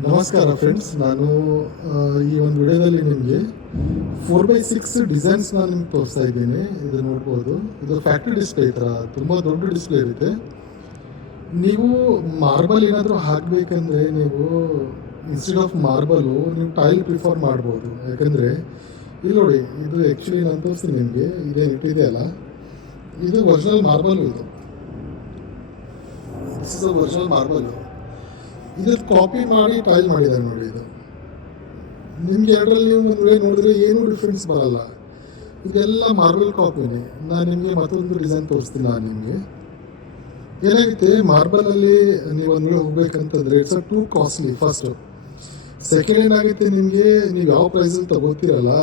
ನಮಸ್ಕಾರ ಫ್ರೆಂಡ್ಸ್ ನಾನು ಈ ಒಂದು ವಿಡಿಯೋದಲ್ಲಿ ನಿಮಗೆ ಫೋರ್ ಬೈ ಸಿಕ್ಸ್ ಡಿಸೈನ್ಸ್ ನಾನು ನಿಮ್ಗೆ ತೋರಿಸ್ತಾ ಇದ್ದೀನಿ. ಇದು ನೋಡ್ಬೋದು. ಇದು ಫ್ಯಾಕ್ಟ್ರಿ ಡಿಸ್ಪ್ಲೇ ಈ ಥರ ತುಂಬ ದೊಡ್ಡ ಡಿಸ್ಪ್ಲೇ ಇರುತ್ತೆ. ನೀವು ಮಾರ್ಬಲ್ ಏನಾದರೂ ಹಾಕಬೇಕಂದ್ರೆ ನೀವು ಇನ್ಸ್ಟೆಡ್ ಆಫ್ ಮಾರ್ಬಲು ನೀವು ಟೈಲ್ ಪ್ರಿಫರ್ ಮಾಡ್ಬೋದು. ಯಾಕಂದರೆ ಇಲ್ಲಿ ನೋಡಿ ಇದು ಆ್ಯಕ್ಚುಲಿ ನಾನು ತೋರಿಸ್ತೀನಿ ನಿಮಗೆ. ಇದೇ ಇಟ್ಟಿದೆ ಅಲ್ಲ. ಇದು ಒರಿಜಿನಲ್ ಮಾರ್ಬಲ್ ಇದು. ಇಸ್ ಒರಿಜಿನಲ್ ಮಾರ್ಬಲ್ ಇದ್ರ ಕಾಪಿ ಮಾಡಿ ಟೈಲ್ ಮಾಡಿದ್ದಾರೆ ನೋಡಿ ಇದು. ನಿಮ್ಗೆ ಎರಡರಲ್ಲಿ ನೀವು ಒಂದು ನೋಡಿದ್ರೆ ಏನೂ ಡಿಫ್ರೆನ್ಸ್ ಬರಲ್ಲ. ಇದೆಲ್ಲ ಮಾರ್ಬಲ್ ಕಾಪಿನೇ ನಾನು ನಿಮಗೆ ಮತ್ತೊಂದು ಡಿಸೈನ್ ತೋರಿಸ್ತೀನಿ ನಾನು ನಿಮಗೆ. ಏನಾಗುತ್ತೆ ಮಾರ್ಬಲಲ್ಲಿ ನೀವು ಒಂದು ವೇಳೆ ಹೋಗ್ಬೇಕಂತಂದ್ರೆ it's a too costly first second ಏನಾಗುತ್ತೆ ನಿಮಗೆ, ನೀವು ಯಾವ ಪ್ರೈಸಲ್ಲಿ ತಗೋತೀರಲ್ಲ,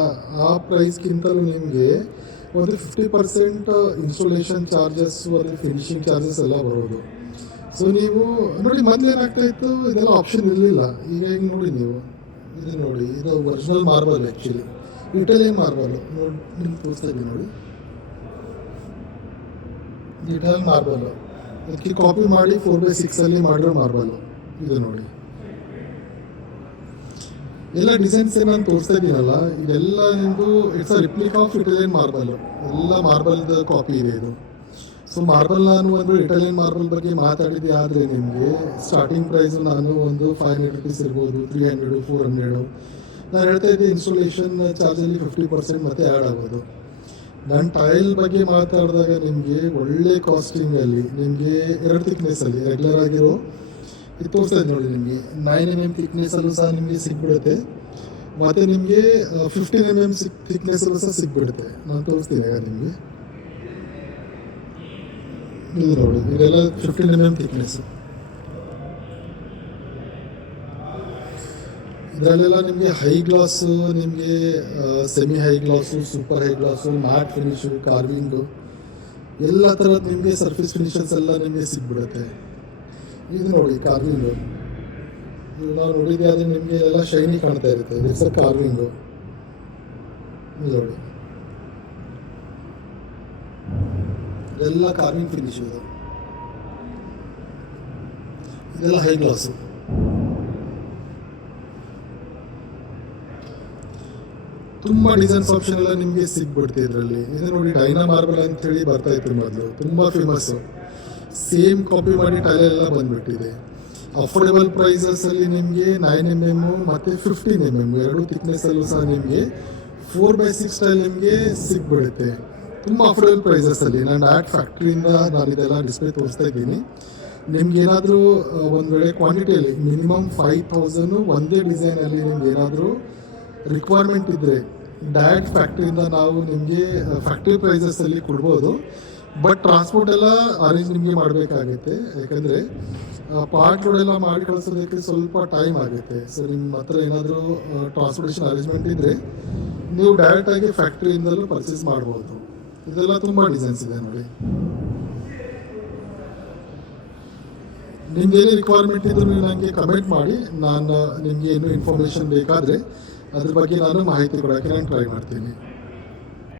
ಆ ಪ್ರೈಸ್ಗಿಂತಲೂ ನಿಮಗೆ ಒಂದು ಫಿಫ್ಟಿ ಪರ್ಸೆಂಟ್ ಇನ್ಸ್ಟಾಲೇಷನ್ ಚಾರ್ಜಸ್ ಮತ್ತು ಫಿನಿಶಿಂಗ್ ಚಾರ್ಜಸ್ ಎಲ್ಲ ಬರೋದು. ಸೊ ನೀವು ನೋಡಿ, ಮೊದಲು ಏನಾಗ್ತಾ ಇತ್ತು? ಇದೆಲ್ಲ ಆಪ್ಷನ್ ಇರಲಿಲ್ಲ. ಈಗ ಈಗ ನೋಡಿ ನೀವು? ಇದು ನೋಡಿ, ಇದು original marble actually Italian marble ನೋಡಿ, ನಿಮ್ಗೆ ತೋರಿಸ್ತಾ ಇದ್ದೀನಿ ನೋಡಿ. ಇಟಾಲಿಯನ್ ಮಾರ್ಬಲ್ ಅದಕ್ಕೆ ಕಾಪಿ ಮಾಡಿ ಫೋರ್ ಬೈ ಸಿಕ್ಸಲ್ಲಿ ಮಾಡಿರೋ ಮಾರ್ಬಲ್ ಇದು ನೋಡಿ. ಎಲ್ಲ ಡಿಸೈನ್ಸ್ ನಾನು ತೋರಿಸ್ತಾ ಇದ್ದೀನಲ್ಲ, ಇದೆಲ್ಲ ನಿಮ್ಮದು it's a replica of Italian marble ಎಲ್ಲ ಮಾರ್ಬಲ್ದ ಕಾಪಿ ಇದೆ ಇದು. ಸೊ ಮಾರ್ಬಲ್ ನಾನು ಒಂದು ಇಟಾಲಿಯನ್ ಮಾರ್ಬಲ್ ಬಗ್ಗೆ ಮಾತಾಡಿದ್ದೆ, ಆದರೆ ನಿಮಗೆ ಸ್ಟಾರ್ಟಿಂಗ್ ಪ್ರೈಸ್ ನಾನು ಒಂದು ಫೈವ್ ಹಂಡ್ರೆಡ್ ರುಪೀಸ್ ಇರ್ಬೋದು ತ್ರೀ ಹಂಡ್ರೆಡು ಫೋರ್ ಹಂಡ್ರೆಡು ನಾನು ಹೇಳ್ತಾ ಇದ್ದೆ ಇನ್ಸ್ಟಾಲೇಷನ್ ಚಾರ್ಜಲ್ಲಿ ಫಿಫ್ಟಿ ಪರ್ಸೆಂಟ್ ಮತ್ತೆ ಆ್ಯಡ್ ಆಗೋದು. ನಾನು ಟೈಲ್ ಬಗ್ಗೆ ಮಾತಾಡಿದಾಗ ನಿಮಗೆ ಒಳ್ಳೆ ಕಾಸ್ಟಿಂಗಲ್ಲಿ ನಿಮಗೆ ಎರಡು ಥಿಕ್ನೆಸ್ಸಲ್ಲಿ ರೆಗ್ಯುಲರ್ ಆಗಿರೋ, ಇದು ತೋರಿಸ್ತಾ ಇದ್ದೀನಿ ನೋಡಿ ನಿಮಗೆ ನೈನ್ ಎಂ ಎಂ ಥಿಕ್ನೆಸ್ಸಲ್ಲೂ ಸಹ ನಿಮಗೆ ಸಿಕ್ಬಿಡುತ್ತೆ. ಮತ್ತು ನಿಮಗೆ ಫಿಫ್ಟೀನ್ ಎಂ ಎಂ ಸಿಕ್ ಥಿಕ್ನೆಸ್ಸಲ್ಲೂ ಸಹ ಸಿಕ್ಬಿಡುತ್ತೆ. ನಾನು ತೋರಿಸ್ತೀನಿ ನಿಮಗೆ. ಇದು ನೋಡಿ ಇದೆಲ್ಲ ಫಿಫ್ಟೀನ್ ಎಂ ಎಂ ಇದರಲ್ಲೆಲ್ಲ ನಿಮಗೆ ಹೈ ಗ್ಲಾಸು ನಿಮಗೆ semi high gloss super high gloss matt finish carving ಎಲ್ಲ ಥರದ ನಿಮಗೆ ಸರ್ಫೇಸ್ ಫಿನಿಷನ್ಸ್ ಎಲ್ಲ ನಿಮಗೆ ಸಿಗ್ಬಿಡುತ್ತೆ. ಇದು ನೋಡಿ ಕಾರ್ವಿಂಗು ನಾವು ನೋಡಿದ್ದೆ ಆದರೆ ನಿಮಗೆ ಎಲ್ಲ ಶೈನಿ ಕಾಣ್ತಾ ಇರುತ್ತೆ ಸರ್ ಕಾರ್ವಿಂಗು ನೋಡಿ. ಇದೆಲ್ಲ ಕಾರ್ಮಿಕ್ ಫಿನಿಶ್ ಇದು ಇದೆಲ್ಲ ಹೈ ಕ್ಲಾಸ್ ತುಂಬ ಡಿಸೈನ್ಸ್ ಆಪ್ಷನ್ ಎಲ್ಲ ನಿಮಗೆ ಸಿಗ್ಬಿಡ್ತೀವಿ ಇದರಲ್ಲಿ. ಇದು ನೋಡಿ ಡೈನಾ ಮಾರ್ಬಲ್ ಅಂತ ಹೇಳಿ ಬರ್ತಾ ಇತ್ತು ಮೊದಲು. ತುಂಬ ಫೇಮಸ್ಸು ಸೇಮ್ ಕಾಪಿ ಮಾಡಿ ಟೈಲ್ ಎಲ್ಲ ಬಂದ್ಬಿಟ್ಟಿದೆ. ಅಫೋರ್ಡೆಬಲ್ ಪ್ರೈಸಸ್ ಅಲ್ಲಿ ನಿಮಗೆ ನೈನ್ ಎಂ ಎಂ ಮತ್ತೆ ಫಿಫ್ಟೀನ್ ಎಂ ಎಂ ಎರಡು ಥಿಕ್ನೆಸ್ ಅಲ್ಲೂ ಸಹ ನಿಮಗೆ ಫೋರ್ ಬೈ ಸಿಕ್ಸ್ ಟೈಲ್ ನಿಮಗೆ ಸಿಗ್ಬಿಡುತ್ತೆ. ತುಂಬ ಅಫೋರ್ಡಬಲ್ ಪ್ರೈಸಸ್ ಅಲ್ಲಿ. ನಾನು ಆ್ಯಟ್ ಫ್ಯಾಕ್ಟ್ರಿಯಿಂದ ನಾನು ಇದೆಲ್ಲ ಡಿಸ್ಪ್ಲೇ ತೋರಿಸ್ತಾ ಇದ್ದೀನಿ. ನಿಮ್ಗೆ ಏನಾದರೂ ಒಂದು ವೇಳೆ ಕ್ವಾಂಟಿಟಿಯಲ್ಲಿ ಮಿನಿಮಮ್ ಫೈವ್ ತೌಸಂಡು ಒಂದೇ ಡಿಸೈನಲ್ಲಿ ನಿಮ್ಗೆ ಏನಾದರೂ ರಿಕ್ವೈರ್ಮೆಂಟ್ ಇದ್ದರೆ ಡೈರೆಕ್ಟ್ ಫ್ಯಾಕ್ಟ್ರಿಯಿಂದ ನಾವು ನಿಮಗೆ ಫ್ಯಾಕ್ಟ್ರಿ ಪ್ರೈಸಸಲ್ಲಿ ಕೊಡ್ಬೋದು. ಬಟ್ ಟ್ರಾನ್ಸ್ಪೋರ್ಟ್ ಎಲ್ಲ ಅರೇಂಜ್ ನಿಮಗೆ ಮಾಡಬೇಕಾಗುತ್ತೆ. ಯಾಕಂದರೆ ಪಾರ್ಟ್ಗಳೆಲ್ಲ ಮಾಡಿ ಕಳಿಸೋದಕ್ಕೆ ಸ್ವಲ್ಪ ಟೈಮ್ ಆಗುತ್ತೆ. ಸೊ ನಿಮ್ಮ ಹತ್ರ ಏನಾದರೂ ಟ್ರಾನ್ಸ್ಪೋರ್ಟೇಷನ್ ಅರೇಂಜ್ಮೆಂಟ್ ಇದ್ದರೆ ನೀವು ಡೈರೆಕ್ಟಾಗಿ ಫ್ಯಾಕ್ಟ್ರಿಯಿಂದಲೂ ಪರ್ಚೇಸ್ ಮಾಡ್ಬೋದು. ಇದೆಲ್ಲ ತುಂಬಾ ಡಿಸೈನ್ಸ್ ಇದೆ ನೋಡಿ. ನಿಮ್ಗೆ ಏನೇ ರಿಕ್ವೈರ್ಮೆಂಟ್ ಇದ್ದರೂ ನನಗೆ ಕಮೆಂಟ್ ಮಾಡಿ. ನಾನು, ನಿಮಗೆ ಏನು ಇನ್ಫಾರ್ಮೇಶನ್ ಬೇಕಾದರೆ ಅದ್ರ ಬಗ್ಗೆ ನಾನು ಮಾಹಿತಿ ಕೊಡೋಕ್ಕೆ ನಾನು ಟ್ರೈ ಮಾಡ್ತೀನಿ.